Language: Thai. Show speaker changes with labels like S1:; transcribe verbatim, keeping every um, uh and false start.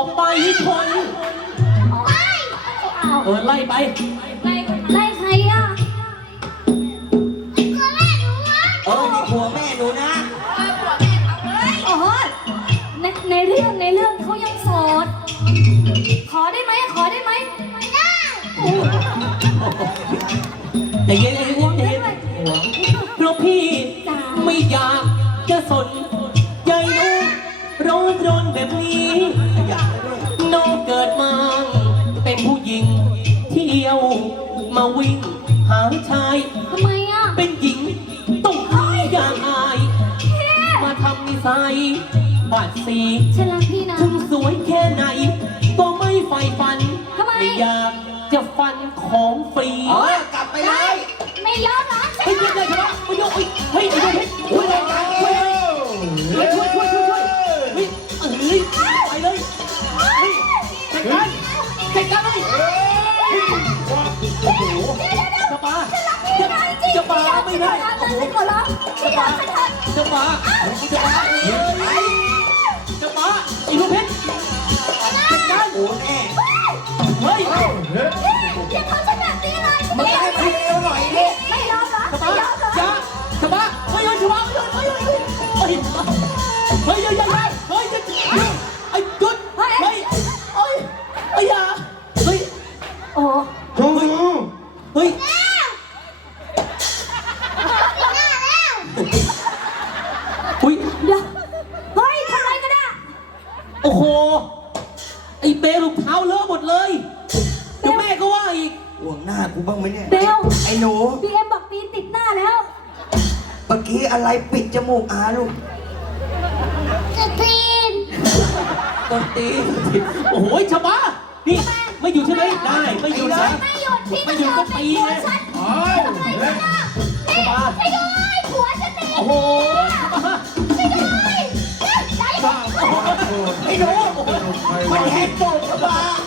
S1: ไปชนเออไล่ไป
S2: ไล่ใครอ่ะ
S3: เออนี่ผัวแม่หนูนะ
S2: โอ้โหในในเรื่องในเรื่องเขายังโสดขอได้ไหมขอได้ไหมไม่ได้
S1: แต่เย็นเย็นเย็นเพราะพี่ไม่อยากจะสนใจน้องร้อนรนแบบนี้น้องเกิดมาเป็นผู้หญิงเที่ยวมาวิ่งหาชาย
S2: ทำไมอ่ะ
S1: เป็นหญิงต้องหายอย่างอายมาทำนิสัยบาดสี
S2: ฉันรักพี่นะ
S1: ถึงสวยแค่ไหนก็ไม่ใฝ่ฝันไม่อยากจะฟันของฟรี
S3: อ๋อกลับไปเลย
S2: ไม่ยอมนะ
S1: เฮ้ยเดี๋ยวเดี๋ยวไม่ยอมเฮ้ยเฮ้ยเฮ้ยช่วยเลยช่วยเลยช่วยช่วยช่วยช่วยเฮ้ยเอ้ยไปเลยเฮ้ยจัดการจัดการเลยโอ้โหจะปาจะปาไม่ได้จะปาจะปาจะปาจะปาอีลูกเพชรจัดการ
S3: โอ้แน่
S1: เฮ้ย
S2: อย่าทำฉันแบบนี้เลย
S3: มึงให้พี่เร็วหน่อยดิ
S2: ไม่ยอมเหรอไม่ยอมเหรอ
S1: จะจะปาเฮ้ยเฮ้ยจะปาเฮ้ยเฮ้ยเฮ้ยเฮ้ยเฮ้ยเฮ้ยเฮ้ยไอ้จุดเฮ้ยเฮ้ยไอ้ยาเฮ้ย
S2: โอ้
S1: เฮ้ยเฮ้ยอุ้ย
S2: เดี๋ยวเฮ้ยทำไรกันอะ
S1: โอ้โหไอ้เบลลูกเท้าเลอะหมดเลยเดี๋ยวแม่ก็ว่าอีก
S3: ห่วงหน้ากูบ้างไหมเนี่ย
S2: เบล
S3: ไอ้หนู
S2: พี่เอ็มบอกตีนติดหน้าแล้ว
S3: เมื่อกี้อะไรปิดจมูกอาลูก
S2: จะตีน
S3: ต้นตีน
S1: โอ้โหชะบ้านี่ไม่อยู่ใช่ไหมได้ไม่อยู่นะ
S2: ไม่หยุดพี่
S1: ไม่อยู่ก็ตีเลย
S2: โอ้ยชะบ้าไม่ด้วยผัวฉันตี
S1: โอ้โห
S2: ไม่ด้วย
S3: ไอ้หนูมันแหกโป่งชะบ้า